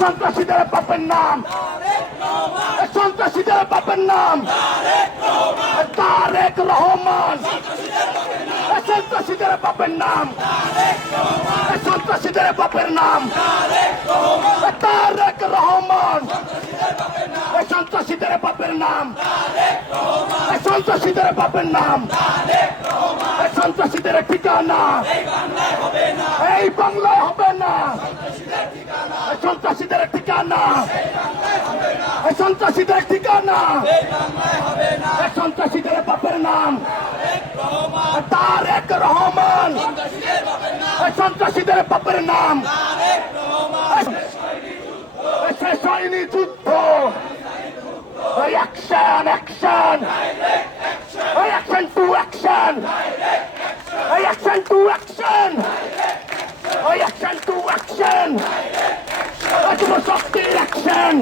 সন্ত্রাসীদের বাপের নাম, সন্ত্রাসীদের বাপের নাম তারেক রহমান, সন্ত্রাসীদের বাপের নাম, সন্ত্রাসীদের বাপের নাম তারেক রহমান, সন্ত্রাসীদের বাপের নাম, সন্ত্রাসীদের বাপের নাম, সন্ত্রাসীদের ঠিকানা এই বাংলায় হবে না, সন্ত্রাসীদের ঠিকানা, সন্ত্রাসীদের ঠিকানা, সন্ত্রাসীদের বাপের নাম তারেক রহমান, সন্ত্রাসীদের বাপের নাম শেষ হয়নি যুদ্ধ, action action, action to action, action to action, action to action, শক্তির অ্যাকশন।